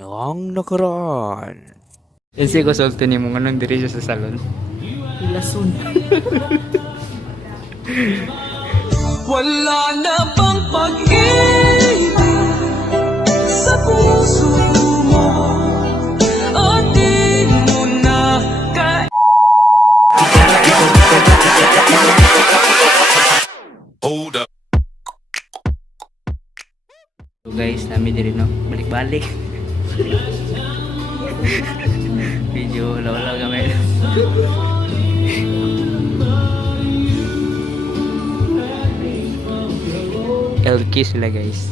Ang nakaraan. Kasi ko solto ni mo anong diri siya sa salon. Lason. Wala na bang pag-ibig sa puso mo at di mo na Hold up. So guys, nami diri no, balik-balik. Video law-law gamay. LQ sila guys.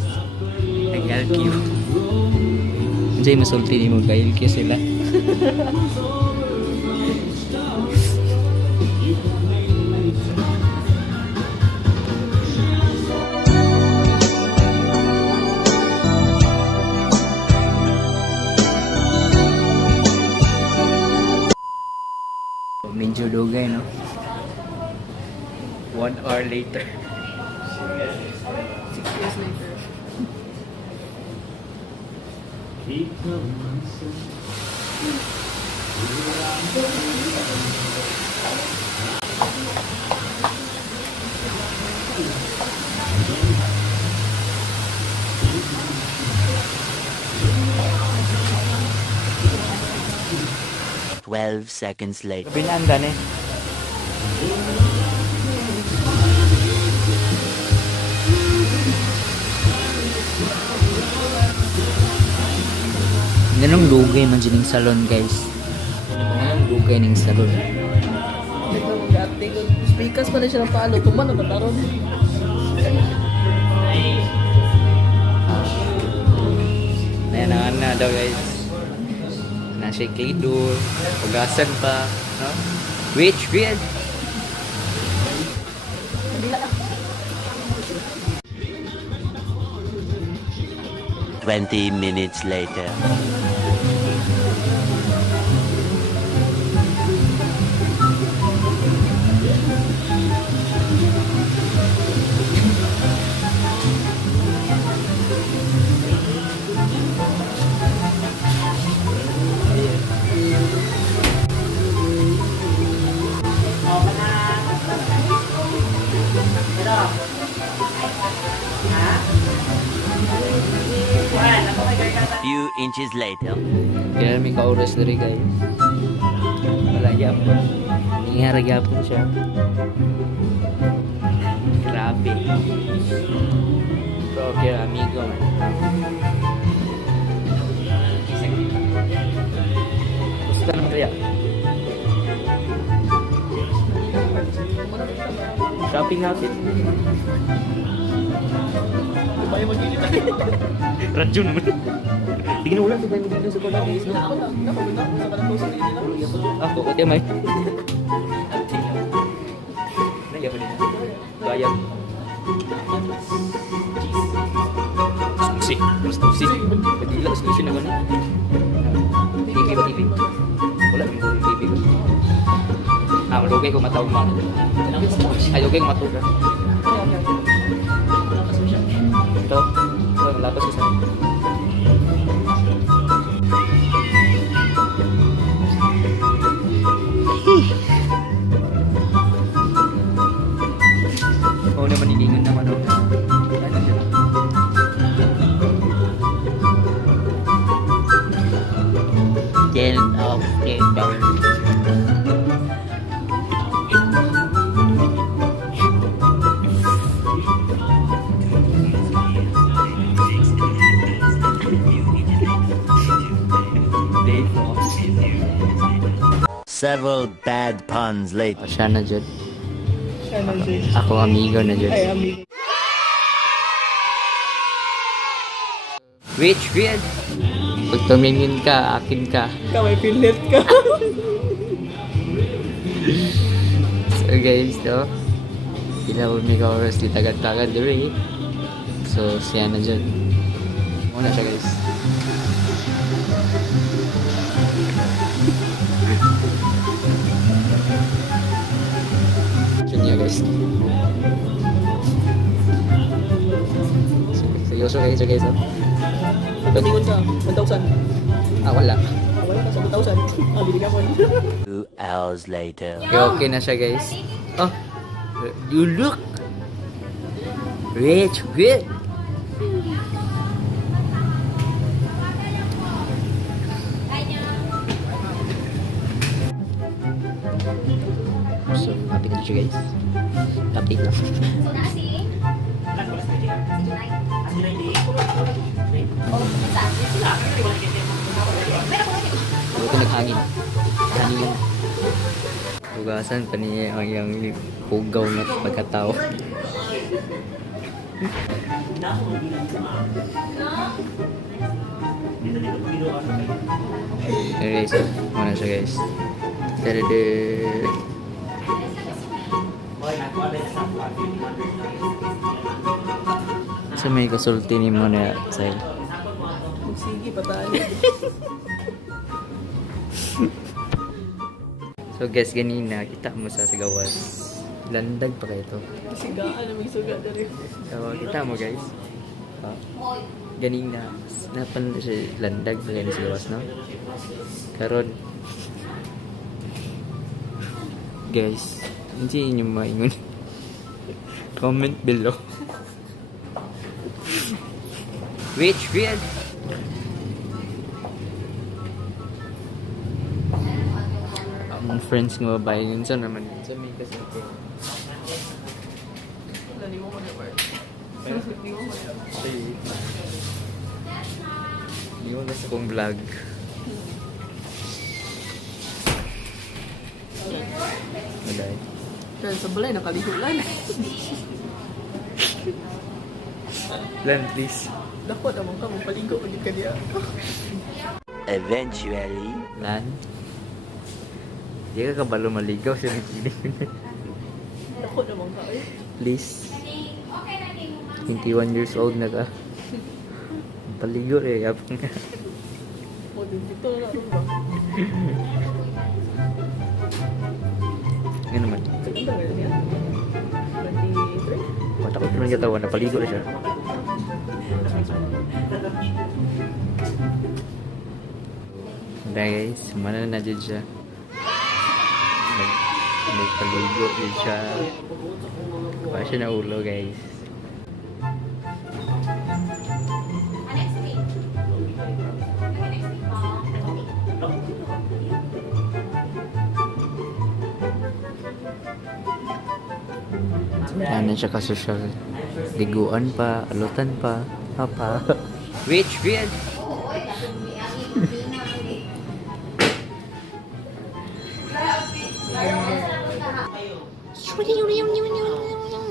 Nag-LQ. Diyan masulti ni mo kay LQ sila. Medyo dugay no. 1 hour later. 6 years later. Seconds later. Binanda ni. Ganong dugay man dyan yung salon guys. Ganong dugay ng salon. Ito mag-ate ko. Speakers pa na siya ng palo. Tuman na tataron. Nayanangan na daw guys. Nasa Kaidor. Pagasan pa. No? Which weird. 20 minutes later. Few inches later. Kaya may ka-oras na rin guys. Wala gyapon. Nangyari gyapon siya. Grabe. Bro, kaya amigo man. Gusto naman kaya? Shopping outfit. Bayo mag-ilit. Radyo naman. Di ginuulan sa bayo mag-ilit sa kola guys. Ako, kati may. Naya ko nila. Bayang. Stusi. Pagkila, stusi na gano'n. TV ba TV? Wala, may TV ko. Malugay ko matawag mo. Ay, lugay ko matawag. Ito. Ito, lapas ko sa oo naman, hilingan naman ako. Ano dyan? End of paper. Several bad puns later. Siya na dyan. Siya na dyan. Ako amigo na dyan. Ay, amigo. Which weird? Pag tumingin ka, akin ka. Ikaw may pinlit ka. So guys, no? Ilaw may ka-oras di tagad-tagad diri. So siya na dyan. Muna siya guys. Diyan niya guys. Seryoso kayo guys, oh. Pagkatingon ka, 1,000. Wala. Wala ka sa 1,000. Binigyan mo. 2 hours later. Okay na siya, guys. Oh, you look rich, good. So, happy na siya, guys. Update lang. Buti naghangin. Hangin yun. Hugasan pa niya ang yung hugaw na pagkatao. Anyways, muna siya, guys. Tadada! Sa may kasulti ni mo na sa'yo. Sige pa tayo. So guys, ganina kita mo sa Sigawas. Landag pa kayo to. Sigaan na may suga na rin. So kita mo guys. Ganina napan siya landag pa kayo ni Sigawas, no? Karon guys, hindi inyo maingon. Comment below. Which weird. Ang friends nga babae yun sa naman sa may kasi Lali mo na work. Hindi mo na. yun na sa kong vlog. Maday. Dahil sa balay, nakaligo lang. Lan, please. Dapat naman ka, magpaligo ulit ka niya. Eventually. Lan. Di ka kabalo maligaw sa nakilig. Dapat naman ka eh. Please. 21 years old na ka. Paligo eh. Yapang nga. O, dito na naroon ba? Nga naman. Kaganda nga niya. 23? Matakot naman katawan na paligo na siya. Guys, mana na dyan siya. Nagpaligo din siya. Wala siya na ulo, guys. Yan na siya kasosyal. Liguan pa, alutan pa, papa. Which weird?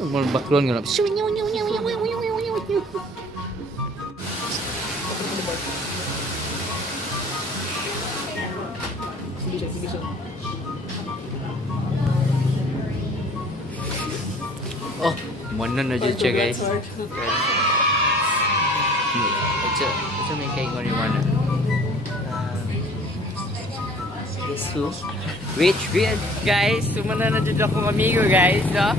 Mal baklon nga. Sige siya. Oh, mana na dyan siya, guys. Ito may kaingon ni mana. Guess who? Which weird, guys. Sumana na dyan akong amigo, guys, no?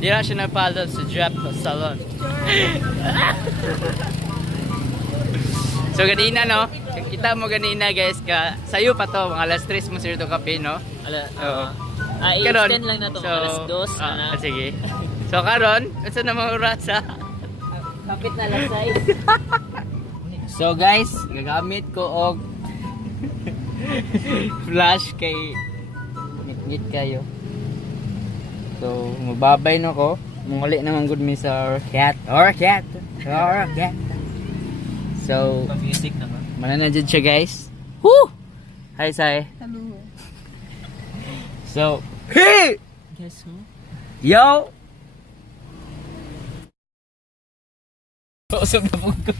Di na siya napalo sa Drop Salon. So, ganina, no? Kita mo ganina, guys, ka sayo pa to, mga alas 3 mo sir to kape, no? Oo. Karon, 10 lang na to, alas 2. Sige. So, karon, ito na mga oras, ha? Kapit na alas 6. So, guys, gagamit ko og flash kay ngit kayo. So, mababay na ko. Muli naman good mi sa cat. So, music naman. mananadjad siya, guys. Woo! Hi, Sai. Hello. So, hey! Guess who? Yo! Usap na po ko.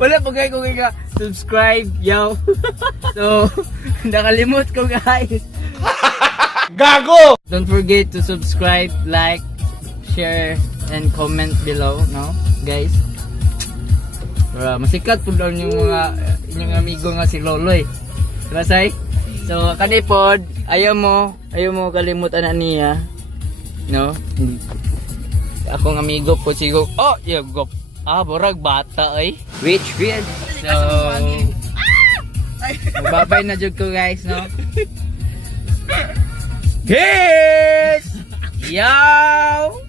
Wala po kayo kung ka subscribe, yo. So, nakalimut ko, guys. Gago! Don't forget to subscribe, like, share, and comment below, no, guys. Para masikat po daw yung mga inyong amigo nga si Loloy. Diba, Sai? So, kanipod, ayaw mo kalimutan na niya, no? akong amigo po siguro. Oh, yagop. Burag bata ay. Which weird. So, magbabay na jud ko guys, no? Peace! Yo!